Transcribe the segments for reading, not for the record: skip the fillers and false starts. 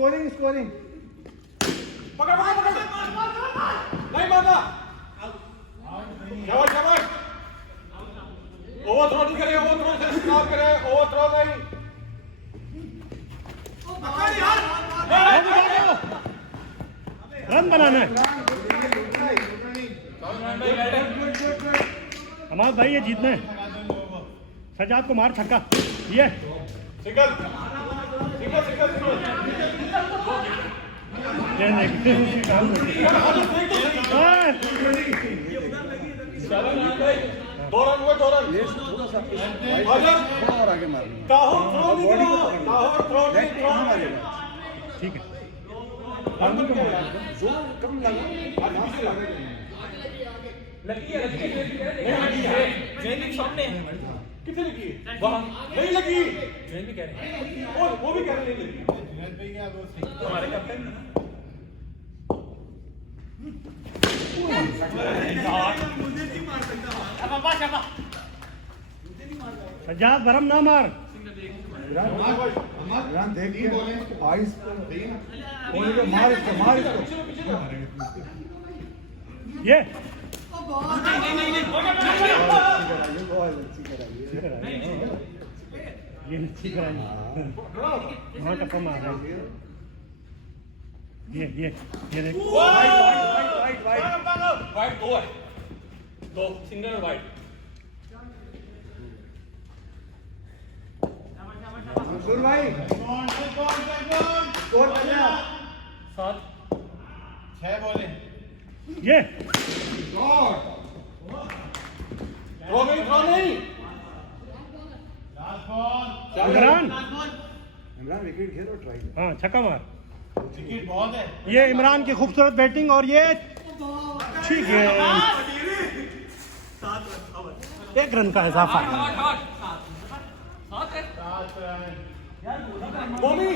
Scoring scoring पकड़ पकड़ पकड़ नहीं मारना शाबाश शाबाश ओवर थ्रो नहीं करे ओवर थ्रो से स्टॉप करे ओवर थ्रो नहीं रन बनाना है हमारे भाई ये जीतना है सजाद को मार छक्का ये सिंगल सिंगल सिंगल दो रन हुए दो रन और आगे मारना ताहूर थ्रो नहीं करो ताहूर थ्रो नहीं थ्रो ठीक है रन बन गया जोर कम लगा आगे पीछे लगा लगी है जैन भी सामने है कितने लगी वहां नहीं लगी जैन भी कह रहे हैं वो भी कह रहे नहीं लगी हमारे कैप्टन सजाद बरम ना मार इमरान देख के आइस को मार इसको ये ये ठीक है वहाँ टप्पा मार रहा है ये देख वाइट दो है दो सिंगल वाइट मंसूर भाई स्कोर कितना 7 6 बॉले ये थ्रो नहीं इमरान इमरान विकेट घेर और ट्राई हाँ छक्का मार विकेट बहुत है ये इमरान की खूबसूरत बैटिंग और ये अच्छी गेंद 1 रन का इजाफा मोमी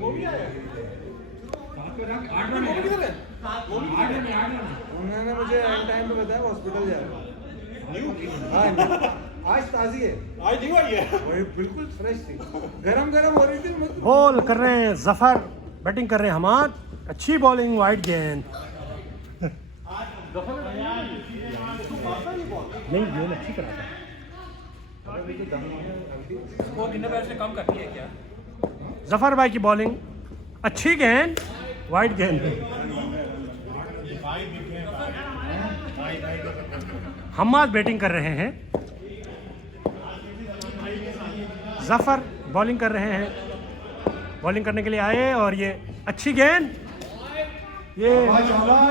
मोमी आया मोमी किधर है उन्होंने मुझे एंड टाइम पे बताया हॉस्पिटल जा रहा हाँ आज ताजी है आज नहीं आई है वही बिल्कुल फ्रेश थी गरम गरम हो रही थी बॉल कर रहे हैं जफर बैटिंग कर रहे हैं हमाद अच्छी बॉलिंग वाइड गेंद नहीं गेंद अच्छी करा था वो कितने पैर से कम करती है क्या जफर भाई की बॉलिंग अच्छी गेंद वाइड गेंद हमाद बैटिंग कर रहे हैं जफर बॉलिंग कर रहे हैं बॉलिंग करने के लिए आए और ये अच्छी गेंद ये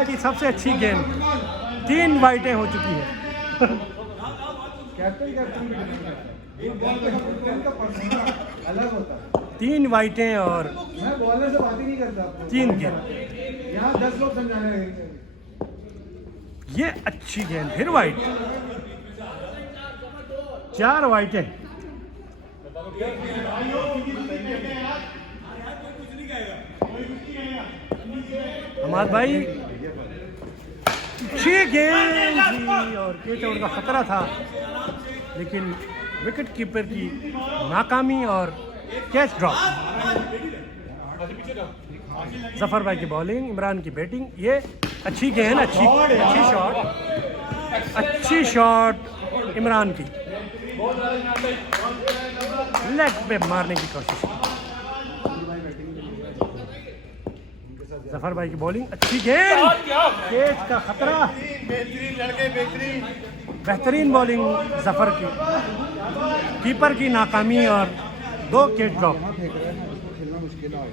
की सबसे अच्छी गेंद 3 वाइटें हो चुकी है कैप्टन का पर्सनल अलग होता है 3 वाइटें और मैं बॉलर से बात ही नहीं करता आपको 3 गेंद यहाँ 10 लोग समझाने लगेंगे ये अच्छी गेंद फिर वाइट 4 वाइटें हमाद भाई अच्छी गेंद थी और कैच आउट का खतरा था लेकिन विकेट कीपर की नाकामी और कैच ड्रॉप जफर भाई की बॉलिंग इमरान की बैटिंग ये अच्छी गेंद अच्छी शॉट इमरान की लेग पे मारने की कोशिश जफर भाई की बॉलिंग अच्छी गेंद कैच का खतरा बेहतरीन लड़के बेहतरीन बेहतरीन बॉलिंग जफर की कीपर की नाकामी और 2 कैच ड्रॉप फेंक रहा है ना उसको खेलना मुश्किल है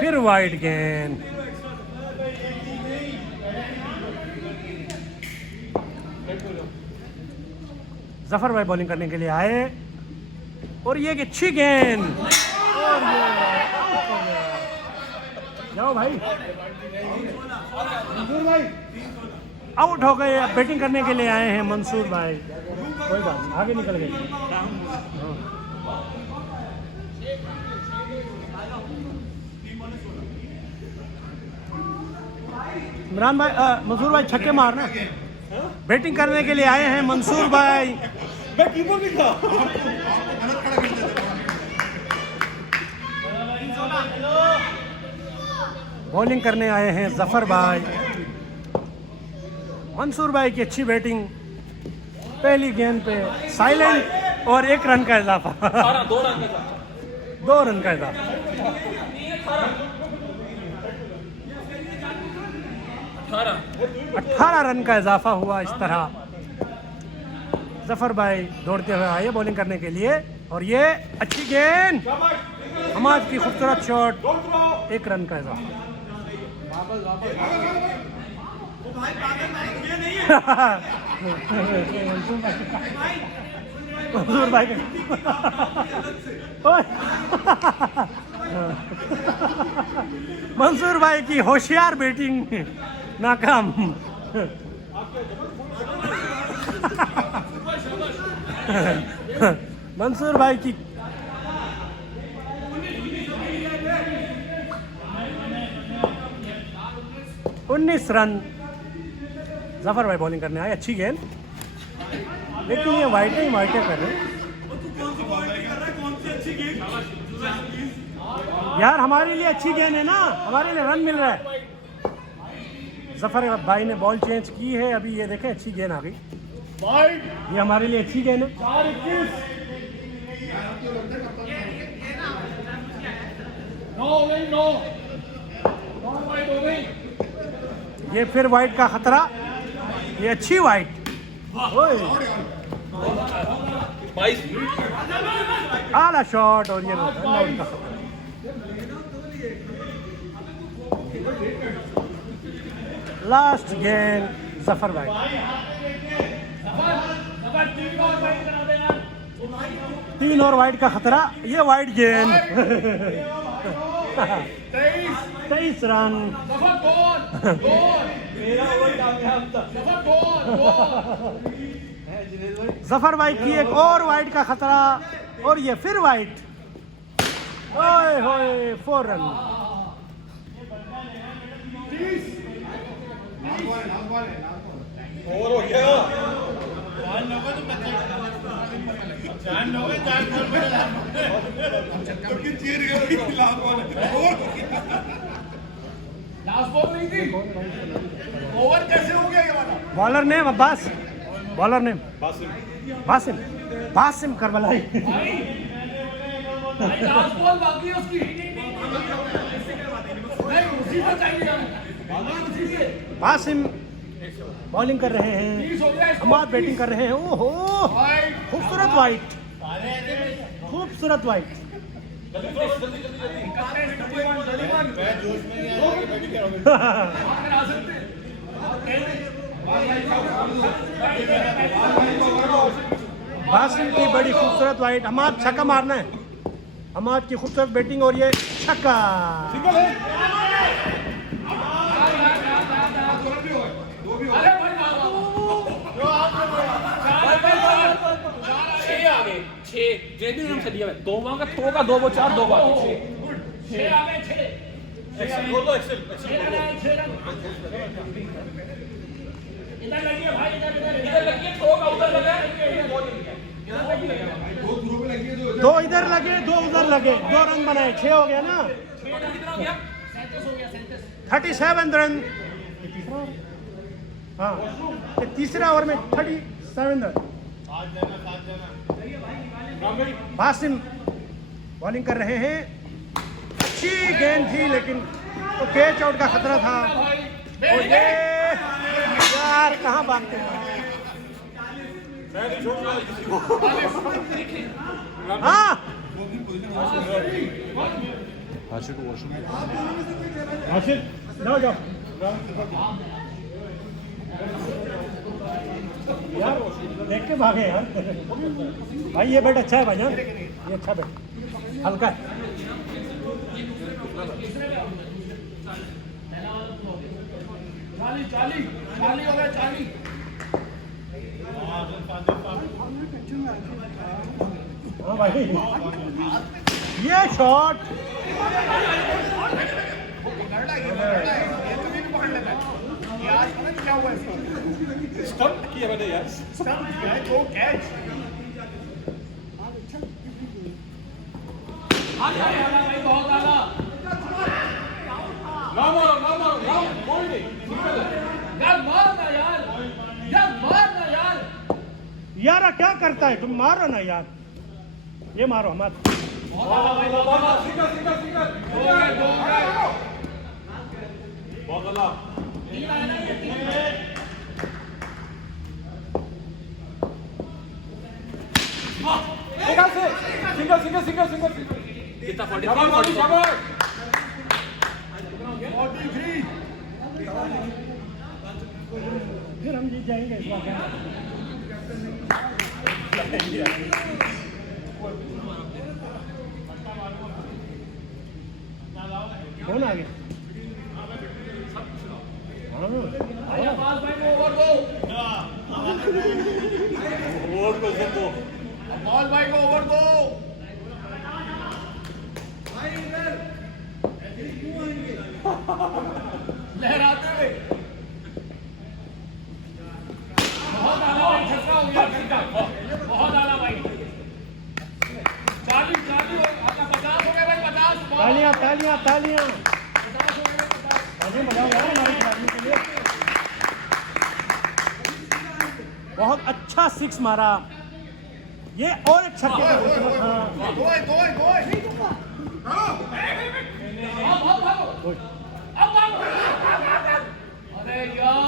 फिर वाइड गेंद जफर भाई बॉलिंग करने के लिए आए और ये एक अच्छी गेंद और ये out हो गया। जाओ भाई मंसूर भाई आउट हो गए अब बैटिंग करने के लिए आए हैं मंसूर भाई कोई बात नहीं आगे निकल गए इमरान भाई मंसूर भाई छक्के मारना बैटिंग करने के लिए आए हैं मंसूर भाई मैं कीपर भी था बॉलिंग करने आए हैं जफर भाई। मंसूर भाई की अच्छी बैटिंग, पहली गेंद पे साइलेंट और 1 रन का इजाफा। 2 रन का था। 2 रन का इजाफा। 18 रन का इजाफा हुआ। इस तरह जफर भाई दौड़ते हुए आए बॉलिंग करने के लिए और ये अच्छी गेंद, हमाद की खूबसूरत शॉट, 1 रन का इजाफा। मंसूर भाई मंसूर भाई की होशियार बैटिंग नाकाम। मंसूर भाई की 19 रन। जफर भाई बॉलिंग करने आए, अच्छी गेंद, लेकिन ये वाइटे कर रहे हैं। यार हमारे लिए अच्छी गेंद है ना, हमारे लिए रन मिल रहा है। जफर भाई ने बॉल चेंज की है, अभी ये देखें अच्छी गेंद आ गई, ये हमारे लिए अच्छी गेंद है। ये फिर वाइट का खतरा, ये अच्छी वाइट, आला शॉट और ये रन आउट का खतरा। लास्ट गेंद जफर भाई, 3 और वाइट का खतरा, ये वाइट गेंद। 23 रन। जफर भाई की एक और वाइट का खतरा और ये फिर वाइट, ओए होए 4 रन। ओवर हो गया। ओवर कैसे हो गया ये वाला? Bowler name Abbas, bowler name Basim, Basim Karbalai. Basim bowling कर रहे हैं, हमाद बैटिंग कर रहे हैं। ओहो खूबसूरत वाइट, खूबसूरत वाइट। बासिम की बड़ी खूबसूरत वाइट, हमाद छक्का मारना है, हमाद की खूबसूरत बैटिंग और ये छक्का। से दिया है 2 बार का थ्रो का 2 बॉल 4 2 बार 6 आ गए 6 एक्सेल बोल दो एक्सेल इधर लगी है भाई, इधर लगी है, थ्रो का उधर लगा है, दो इधर लगे 2 उधर लगे, 2 रन बनाए, 6 हो गया ना। 37 रन। हाँ तीसरा ओवर में 37 रन। बासिम बॉलिंग कर रहे हैं, अच्छी गेंद थी लेकिन तो कैच आउट का खतरा था। और ये यार कहाँ भागते हैं। हाँ आशिक जाओ जाओ यार, देख के भागे यार। भाई ये बैट अच्छा है भाईजान, ये अच्छा बैट, हल्का है। चाली हो गया 40। हाँ भाई ये शॉट स्टंप किया मैंने यार, स्टंप किया है तो कैच। ना मारो ना मारो ना कोई नहीं सिंगल है यार मारना यार मारना यार यार क्या करता है तुम, मारो ना यार, ये मारो मत। सिंगल सिंगल सिंगल बहुत अल्लाह सिंगल से सिंगल सिंगल सिंगल सिंगल कितना 43 शाबाश शाबाश फिर हम जीत जाएंगे इस बार। कौन आ गया? ओवर को से दो बॉल भाई को ओवर दो लहराते हुए बहुत आला भाई, छक्का हो गया छक्का, बहुत आला भाई। 40 आपका 50 हो गया भाई, 50 तालियां तालियां तालियां 50 हो गए भाई, 50। तालियां बजाओ यार हमारे खिलाड़ी के लिए। बहुत अच्छा 6 मारा ये, और एक छक्के का अरे यार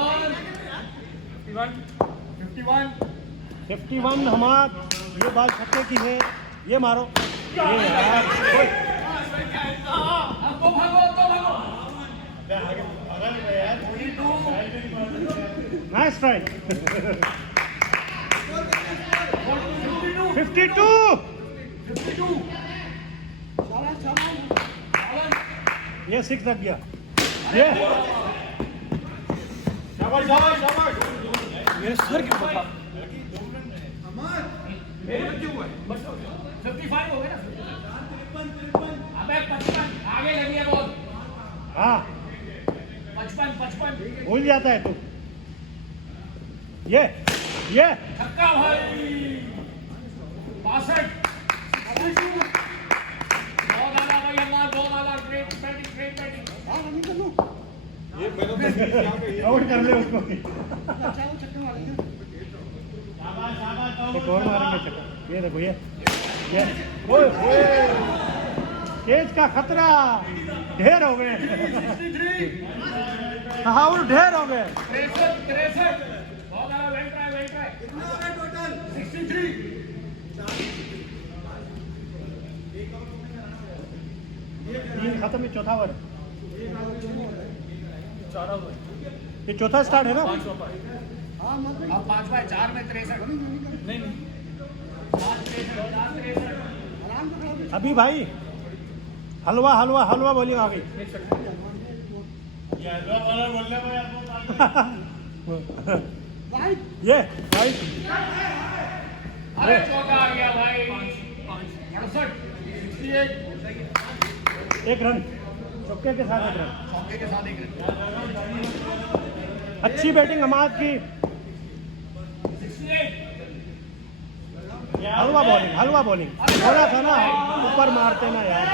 51 हमाद, ये बाल छक्के की है, ये मारो ये यार। तो भागो नाइस स्ट्राइक। 52 ये 6 लग गया ये। शाबाश शाबाश शाबाश मेरे सर के ऊपर था। 55 हो गए ना। अबे 55 आगे लगी है बॉल। हाँ 55 भूल जाता है तू। ये छक्का भाई 62 बहुत आला भाई अम्मा, बहुत आला। ग्रेट बैटिंग ये मैंने आउट कर ले उसको। एक और मारेंगे छक्का, ये देखो ये ओए तेज का खतरा, ढेर हो गए। हाँ और ढेर हो गए। 63 बहुत आला। वेल ट्राई 63 3 खत्म, ये चौथा ओवर। ये चौथा स्टार्ट है ना। अब 5 बाय 4 में 63 नहीं 5 63 अभी भाई हलवा बोलिंग आ गई। ये भाई अरे चौका आ गया भाई 68 एक रन चौके के साथ, एक रन। चौके के साथ एक रन। अच्छी बैटिंग हमाद की। 68 हलवा बॉलिंग थोड़ा था ना, ऊपर मारते ना यार।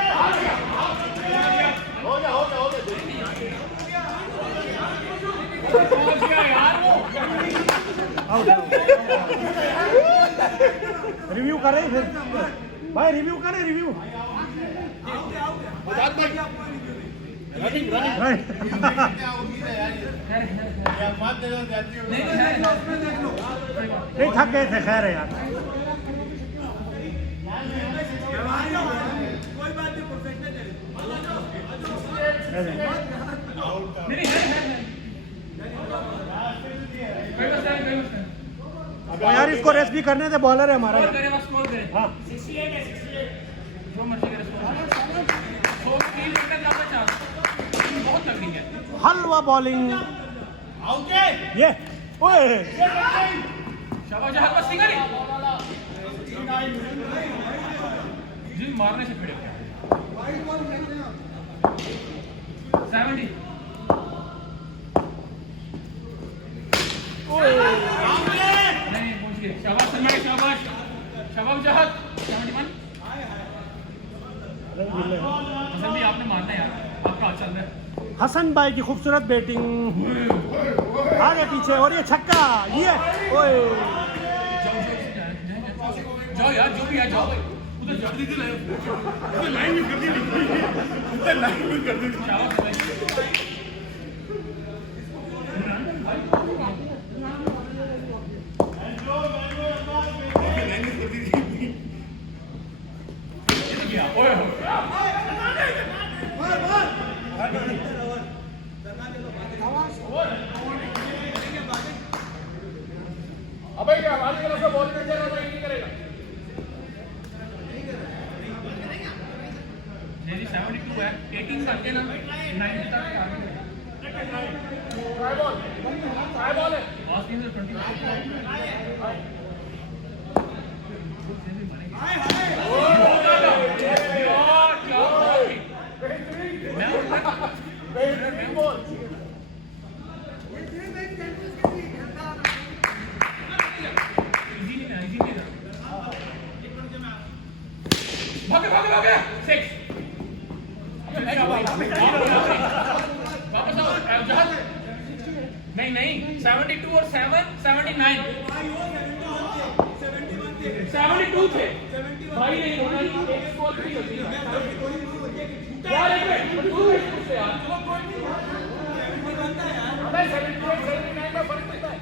पहुंच गया यार वो। रिव्यू करें फिर भाई, रिव्यू करें रिव्यू। नहीं थक गए थे, खैर है यार। यार इसको रेस्ट भी करने थे, बॉलर है हमारा। हाँ 68 है 68 जो मर्जी करे स्कोर 3 विकेट ज्यादा चार बहुत तगड़ी है। हलवा बॉलिंग ये ओए शाबाश हलवा सिंगल जी मारने से भिड़े 70 नहीं पहुंच गए। शाबाश सलमान, शाबाश जहद 71 हसन भी आपने मारना है यार, आपका हाथ चल रहा है। हसन भाई की खूबसूरत बैटिंग, आगे पीछे और ये छक्का, ये ओए जाओ यार, जो भी है जाओ भाई, उधर जल्दी से उधर लाइन में कर दी, उधर लाइन में कर दी। शाबाश भाई। ओए अबे क्या आगे की तरफ से बॉल कर रहा था, ये नहीं करेगा। नहीं 72 है, 18 करके ना 90 तक आगे। ट्राई बॉल है। ऑस्टिन से 20। बेहतरीन बॉल। भागे 6 वापस आओ जहाज। नहीं 72 और 7 79 72 थे भाई, नहीं होना ही, एक स्कोर भी होती है यार, एक मिनट तू पूछते यार, चलो कोई नहीं, हमें 72 79 में फर्क पड़ता है।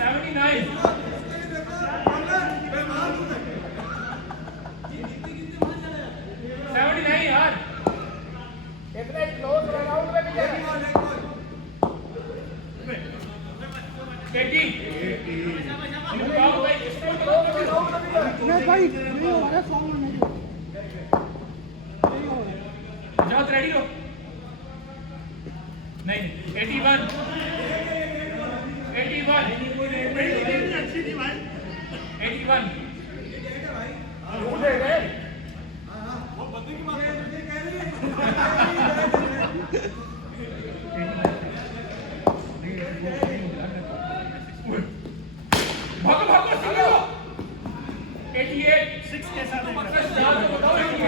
79 79 यार, इतने क्लोज रन आउट में भी जा रहा है। 80 जाओ रेडी हो। नहीं 81 भागो चलो 88 6 के साथ बताओ 88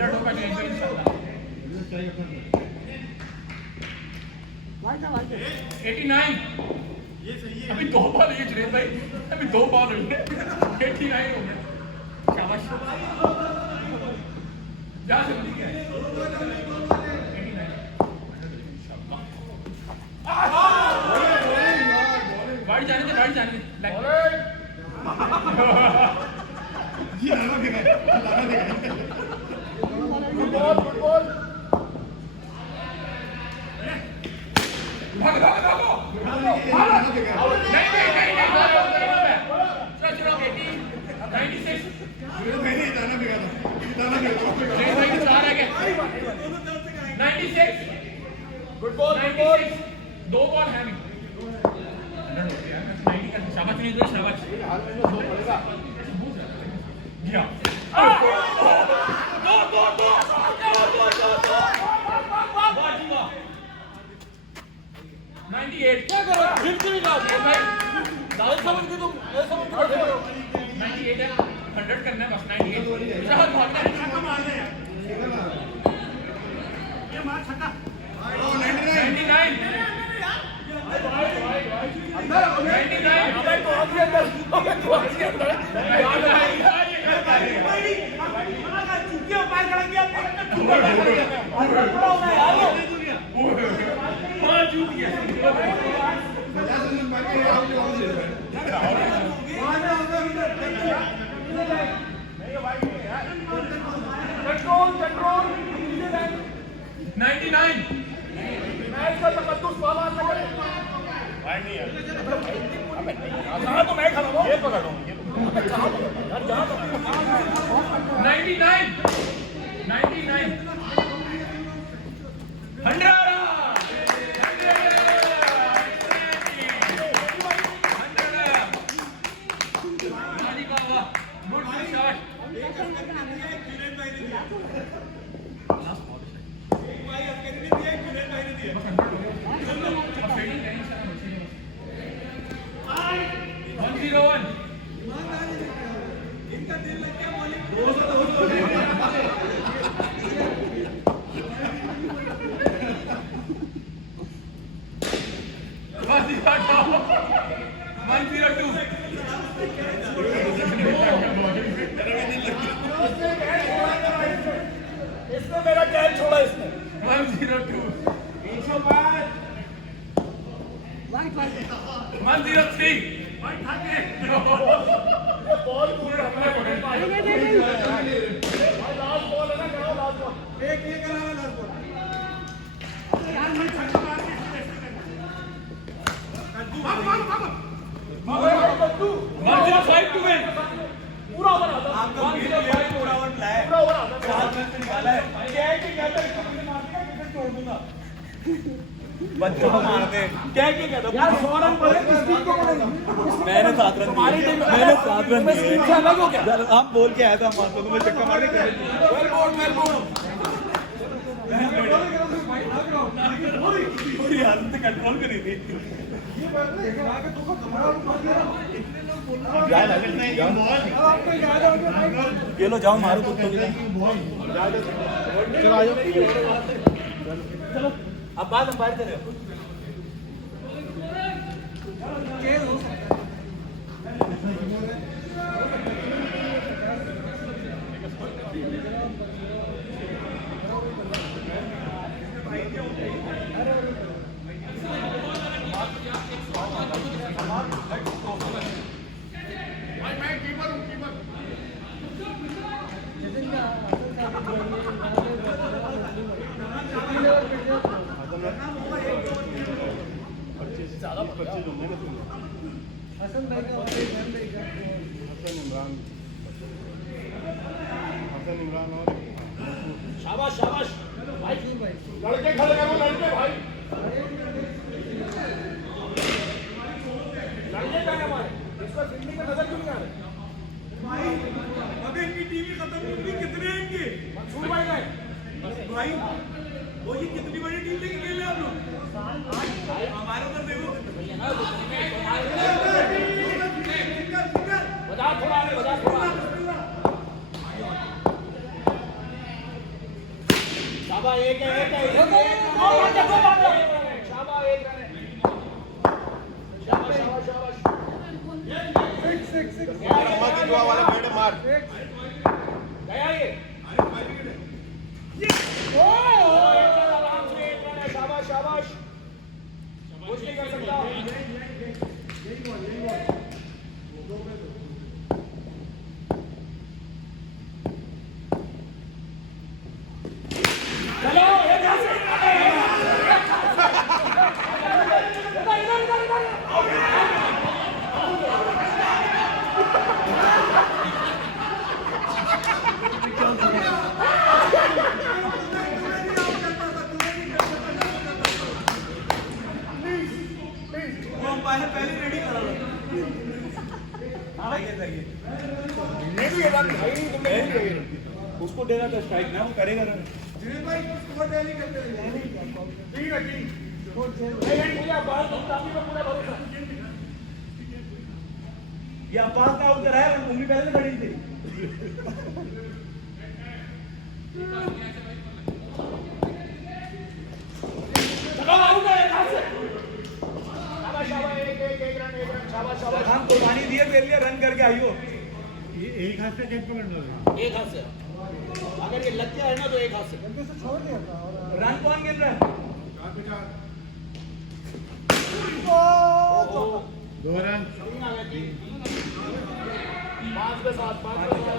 100 का चेंज इंशाल्लाह। 89 ये सही है, अभी 2 बॉल है जुनेद भाई, अभी 2 बॉल हुई है, 89 हो गए। शाबाश जा जल्दी है 89 बाढ़ जाने दे गुड बॉल। भागो नहीं चलो 96 गुड बॉल। 2 बॉल है अभी। शाबाश नहीं दो, शाबाश गया। दो 98 क्या करो, फिर भी लाओ भाई, दाल समझ के तुम ये समझ के बैठे हो। 98 है, 100 करना है बस। 98 शाबाश, भागना है, छक्का मारना है ये मार छक्का। 99 कंट्रोल 99 मैच का तकद्दुस वाला ना करे। कहाँ तो मैं खड़ा हूँ, ये पकड़ रहा हूँ, ये कहाँ तो यार, जहाँ तो 99 100 101 बॉल है ना, कराओ लास्ट बॉल। एक कराना last ball. Margin 5 to win. पूरा ओवर आता है। आपका बीच प्लेयर पूरा ओवर लाया पूरा ओवर आता है। 4 रन से निकाला है। क्या है कि कहता है इसको मुझे मार देगा, क्रिकेट छोड़ दूंगा। बच्चों को मारते हैं। क्या कहता है यार 100 रन पड़े किस टीम को पड़ेंगे? मैंने 7 रन हमारी दिए। टीम मैंने 7 रन मैं टीम से अलग हो गया। दिए। आप बोल के आया था मार तो मैं चक्का मार के वेल बोल्ड पूरी हालत कंट्रोल करी थी। ये लो जाओ मारो कुत्तों की। चलो आ जाओ। चलो अब बात अंपायर से रहे हो। शाबाश शाबाश भाई, लड़के खड़े करो, लड़के भाई, लड़के कहाँ हैं हमारे? इसका फील्डिंग में नजर क्यों नहीं आ रहा? अबे इनकी टीम ही खत्म नहीं हुई। कितने हैं इनके मंसूर भाई गए भाई? वो ये कितनी बड़ी टीम लेके खेल रहे हैं आप लोग? हमारे उधर देखो। बजा थोड़ा आगे, बजा थोड़ा आगे। शाबाश एक है, एक है, एक है, शाबाश एक रन है, शाबाश शाबाश शाबाश। दुआ वाला बैट मार। गया ये। ओ एक रन आराम से, एक रन है, शाबाश शाबाश। कुछ नहीं कर सकता। चलो एक रन से। पहले रेडी करा लो। उसको देना था स्ट्राइक ना, वो करेगा रन। ये अब्बास का आउट कराया, भूमि पहले खड़ी थी। हम कुर्बानी दिए तेरे लिए, रन करके आई हो। एक हाथ से कैच पकड़ना एक हाथ से, अगर ये लग गया है ना तो एक हाथ से। रन कौन गिन रहा है? 2 रन। 3 आ गए, 3 5 पे 7, 5 पे 7।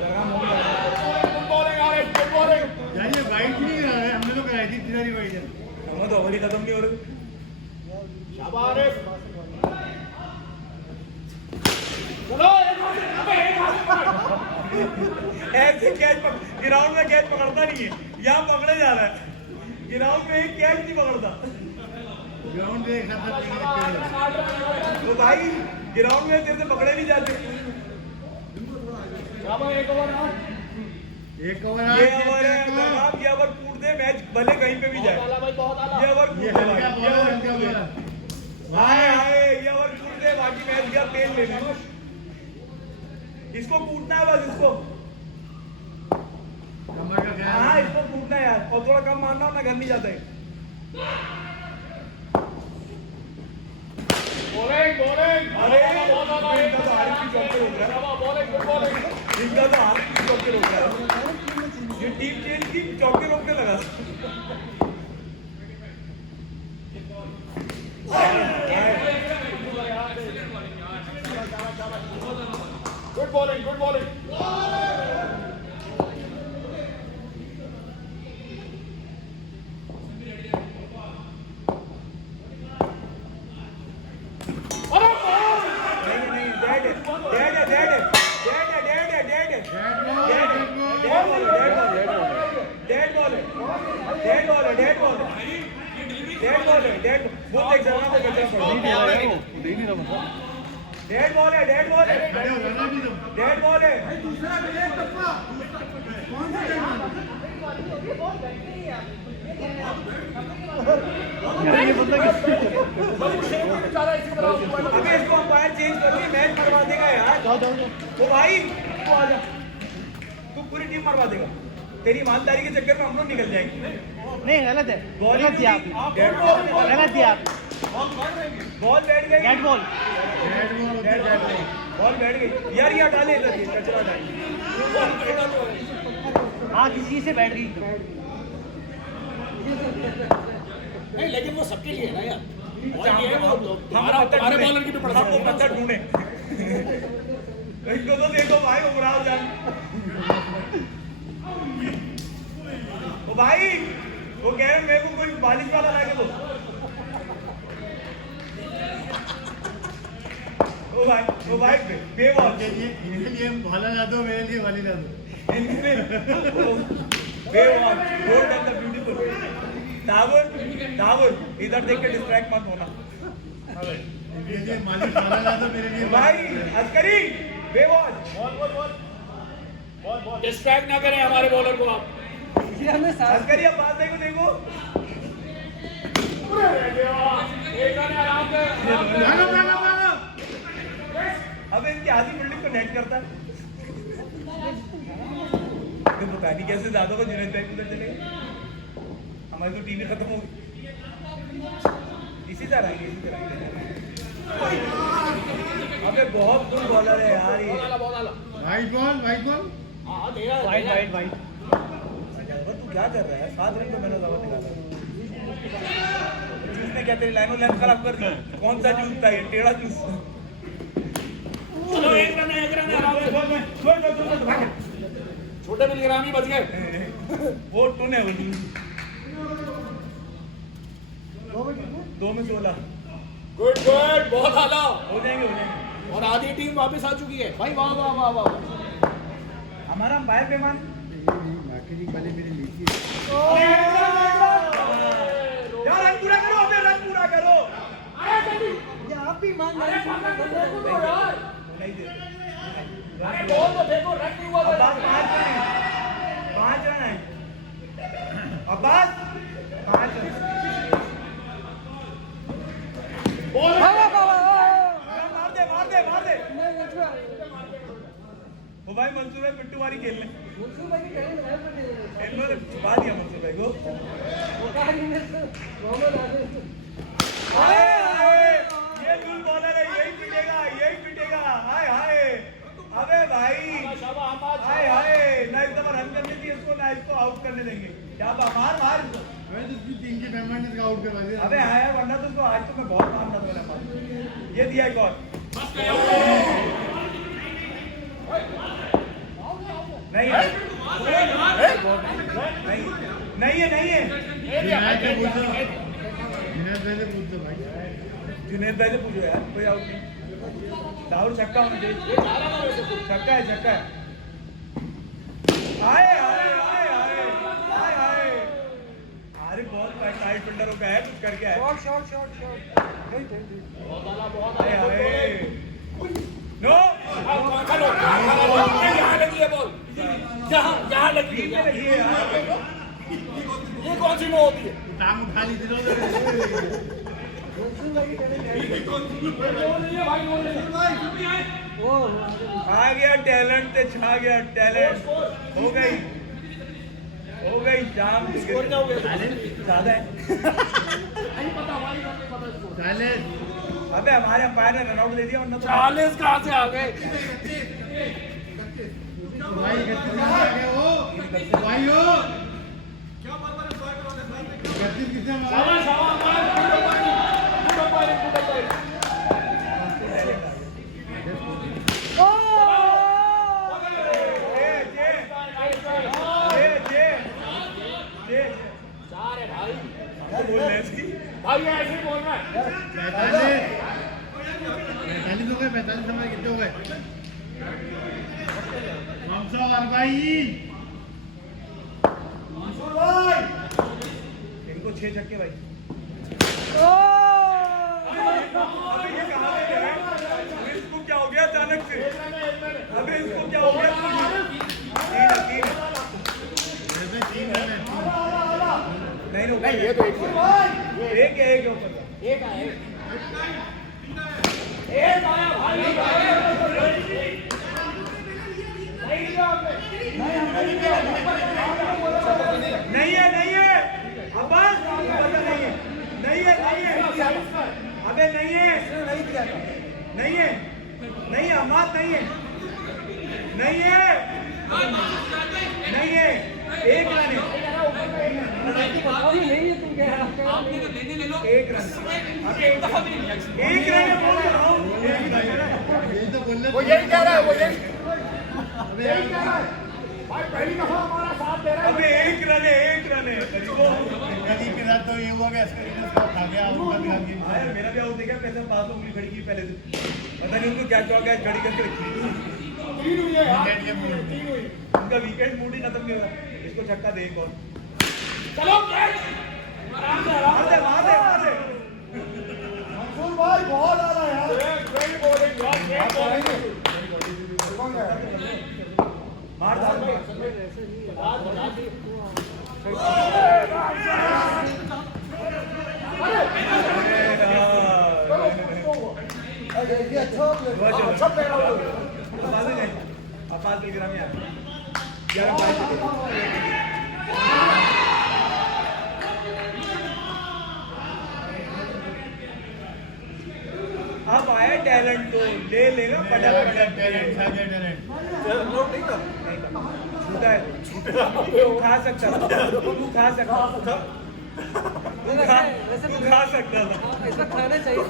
गुड बॉलिंग आ रही, गुड बॉलिंग। यार ये वाइट नहीं करा रहा है, हमने तो कराई थी इतनी सारी वाइट है। हम तो ओवर ही खत्म नहीं हो रही। शाबाश। चलो एक हाथ से, अबे एक हाथ से पकड़। ऐसे कैच ग्राउंड में कैच पकड़ता नहीं है, यहाँ पकड़े जा रहा है। ग्राउंड में एक कैच नहीं पकड़ता। ग्राउंड देख रहा था। तो भाई ग्राउंड में तेरे से पकड़े नहीं जाते। शाबाश एक ओवर आउट। एक ओवर ये ओवर है, आप ये ओवर कूद दे, मैच भले कहीं पे भी बहुत जाए। आला भाई, बहुत आला। ये ओवर ये कूद दे हल्का भाई, बॉल है, हल्का बॉल है। हाय हाय, ये ओवर कूद दे, बाकी मैच गया तेल लेने। इसको कूदना है बस, इसको। कमर का ख्याल हाँ इसको कूदना है यार, और थोड़ा कम मारना हो ना, घर नहीं जाता है। बॉलिंग बॉलिंग, अरे बहुत आला, इनका तो हार की चौके हो गया। शाबाश बॉलिंग, गुड बॉलिंग। इनका तो हार की चौके रोक गया। ये टीम चेंज की, चौके रोकने लगा। Good bowling, good bowling. Ball है, डेड वो देख जरा को बचा पड़ा। डेड बॉल है, डेड बॉल है, डेड बॉल है। अबे इसको अंपायर चेंज कर दी, मैच मरवा देगा यार। ओ भाई तू आ जा, तू पूरी टीम मरवा देगा। तेरी ईमानदारी के चक्कर में हम लोग निकल जाएंगे। नहीं गलत है, गलत दिया आपने, गलत दिया आपने। बॉल बैठ गई, डेड बॉल, बॉल बैठ गई यार। ये डाले इधर, ये कचरा डाले। हाँ किसी से बैठ गई। नहीं लेकिन वो सबके लिए है ना यार। हमारे बॉलर की भी पड़ सकता है, हम पत्थर ढूंढे। इनको तो देखो भाई, उमराव जान। ओ भाई वो कह रहे मेरे को कोई बालिश वाला लाके दो। ओ भाई बेवॉल इनके लिए बॉलर ला दो, मेरे लिए वाली ला दो। बेवॉल गोल डन द ब्यूटीफुल। दावुर इधर देख के डिस्ट्रैक्ट मत होना। इनके लिए मालिक वाला ला दो, मेरे लिए भाई अस्करी बेवॉल। डिस्ट्रैक्ट ना करें हमारे बॉलर को आप। अस्करी अब बात देखो देखो। अब इनकी आधी बिल्डिंग को नेट करता है। तो पता नहीं कैसे ज्यादा को जुनैद भाई उधर चले गए। हमारी तो टीवी खत्म हो गई। इसी तरह आएंगे, इसी तरह आएंगे। अबे बहुत गुड बॉलर है यार ये। White ball, white ball. White white white. तू क्या कर रहा है? 7 रन तो मैंने दावा निकाला। जिसने क्या तेरी लाइनों लेंथ खराब कर दी? कौन सा जूस था ये? टेढ़ा जूस। चलो एक रन है आराम से। छोटे बिलग्रामी बच गए। वो टून है, वो टून। 2 में 16 गुड गुड, बहुत आला। हो जाएंगे, हो जाएंगे। और आधी टीम वापस आ चुकी है भाई। वाह वाह वाह वाह। हमारा अंपायर बेमान। बाकी वाली मेरी लीची। यार रन पूरा करो, अबे रन पूरा करो। आप भी मान नहीं दे। अरे बॉल तो देखो, रन नहीं हुआ। अब्बास 5 रन है। अब्बास 5 रन। मार दे। वो भाई मंसूर भाई पिट्टू वाली खेलने। इन्होंने छुपा दिया मंसूर भाई को। ये लूल बॉलर है, यही पिटेगा। हाय अबे भाई, हाय ना इस दफा रन करने दिए इसको, ना इसको आउट करने देंगे। क्या मार मैं तो उसकी टीम के मेहमान ने आउट करवा दिया। अबे आया, वरना तो उसको आज तो मैं बहुत मारना था मेरे पास। ये दिया एक और। नहीं है। जुनैद भाई से पूछो यार, कोई आउट नहीं। दाऊद छक्का होना चाहिए। छक्का है। हाय अरे बहुत टाइट फील्डरों का है, कुछ करके आए। शॉट। नो यहाँ लगी है बॉल, यहाँ लगी है। ये कौन सी नो होती है? टांग उठा ली आ गया टैलेंट, ते छा गया टैलेंट। हो गई जाम। ज्यादा है। अबे हमारे अंपायर ने रन आउट दे दिया, वरना तो 40 कहाँ से आ गए? भाई ऐसे ही बोल रहा है। 45 हो गए, 45 समय कितने हो गए? 540। इनको 6 छक्के भाई। अलग से। अबे इसको क्या हो गया? तीन इसमें 3 रन है। नहीं ये तो एक है ऊपर नहीं है अब्बास नहीं है अबे नहीं है अम्मास नहीं है एक रन है आपने तो लेने ले लो एक रन एक दफा भी नहीं एक रन है बोल रहा हूँ यही तो बोलने वो यही कह रहा है वो यही अबे यार भाई पहली दफा हमारा साथ दे रहा अबे एक रन है गरीबों गली के साथ तो ये हुआ कि स्क्रीन उसका खा गया उनका भी खा गया यार मेरा भी आउट देखा पहले पास में उंगली खड़ी की पहले से पता नहीं उनको क्या चौक है खड़ी करके रखी तीन हुई है यार विकेट के मूड तीन हुई उनका वीकेंड मूड ही खत्म नहीं हुआ इसको छक्का दे एक और चलो कैच मार दे मंसूर भाई बहुत आ रहा है यार ग्रेट बॉलिंग यार ग्रेट बॉलिंग कौन गया मार डाल ये अच्छा प्लेयर है आपात टेलीग्राम में अब आया टैलेंट तो ले लेगा फटाफट टैलेंट खा गया टैलेंट छूटा है तू खा सकता था तू खा सकता था ऐसा खाना चाहिए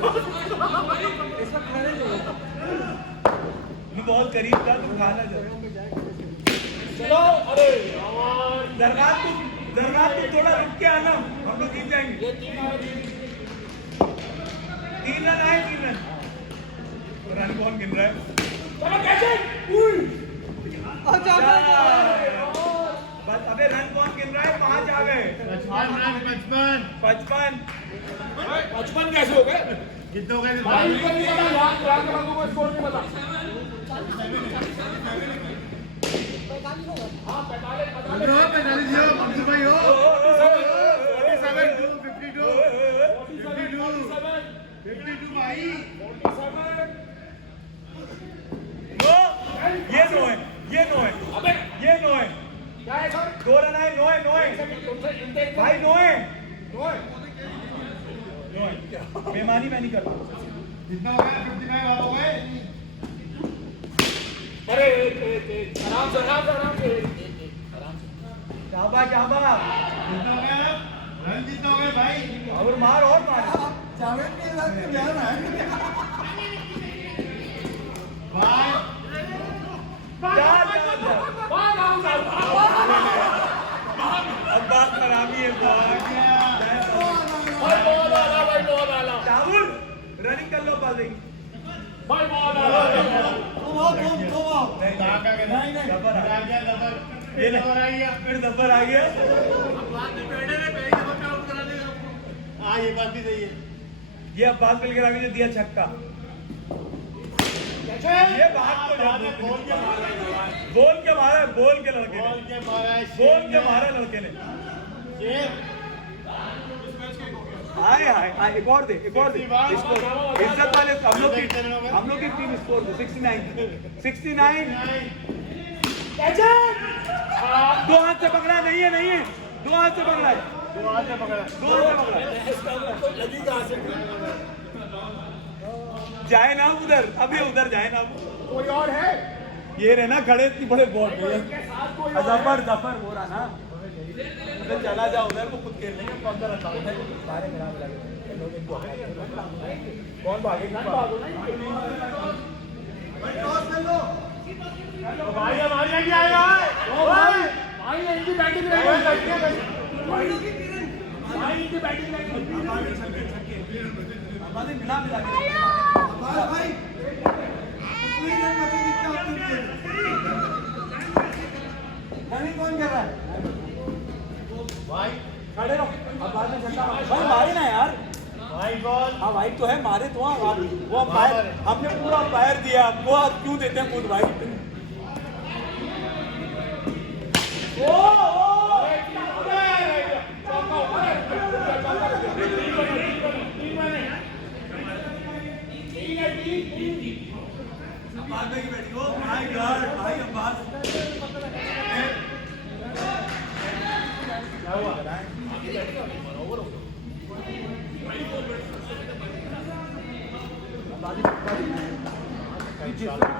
तू बहुत करीब था तू खाना चाहिए चलो अरे यार दरगाह तू थोड़ा रुक के आना हम लोग जीत जाएंगे 3 रन आए 3 रन रन कौन गिन रहा है चलो कैसे बस अबे रन कौन गिन रहा है 5 आ गए 55 55 कैसे हो गए कितने हो गए भाई इनको नहीं पता यार यार के लोगों को स्कोर नहीं पता हाँ 45 हो 45 हो मंसूर भाई हो 52 भाई नो ये नो है अबे ये नो है क्या है सर 2 रन आए नो है तुमसे इनते भाई नो है नो है बेईमानी मैं नहीं कर रहा कितना हो गया 55 हो गए अरे आराम से शाबाश कितना हो गया रन कितना हो गए भाई और मार भाई अब बात खराबी है राहुल रनिंग कर लो पास ये नंबर आ गया फिर नंबर आ गया हाँ ये बात भी सही है ये अब्बास बिलगरामी ने दिया छक्का ये बात तो बोल के मारा है बोल के लड़के ने बोल के मारा लड़के ने हाय एक और दे इसको इज्जत वाले हम लोग की टीम स्कोर दो 69 दो हाथ से पकड़ा नहीं है दो हाथ से पकड़ा है जाए ना उधर अभी उधर जाए ना कोई और है ये रहे ना खड़े इतनी बड़े बॉल जफर हो रहा ना उधर चला जाओ उधर को खुद खेल लेंगे सारे कौन भागेगा भाई हमारी नहीं आएगा भाई इनकी बैटिंग रहेगी भाई इनकी बैटिंग रहेगी कौन कर रहा है भाई खड़े रहो अब बाद में भाई मारे ना यार हाँ वाइट तो है, मारे तो हाँ, वो अंपायर हमने पूरा अंपायर दिया, वो आप क्यों देते हैं खुद वाइट?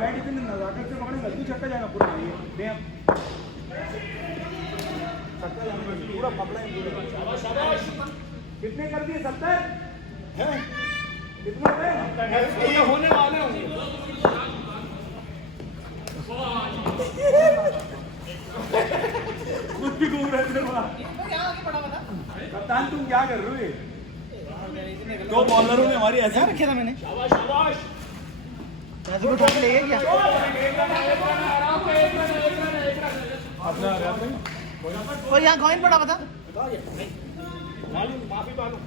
बैट इतनी नजाकत से पकड़ेगा तू छक्का जाएगा पूरा, ये छक्का जाएगा पूरा पकड़ा है पूरा। कितने कर दिए? 70 हैं? कितने हैं? होने वाले होंगे। खुद भी घूम रहे थे वहाँ। कप्तान तुम क्या कर रहे हो? ये 2 बॉलरों ने हमारी ऐसे रखे था मैंने शाबाश ऐसे उठा के ले गया क्या? अपना और यहाँ कॉइन पड़ा बता। माफी मांगो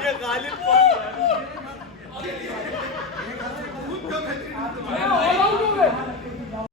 ये गालिब कौन है? ऑल आउट हो गए।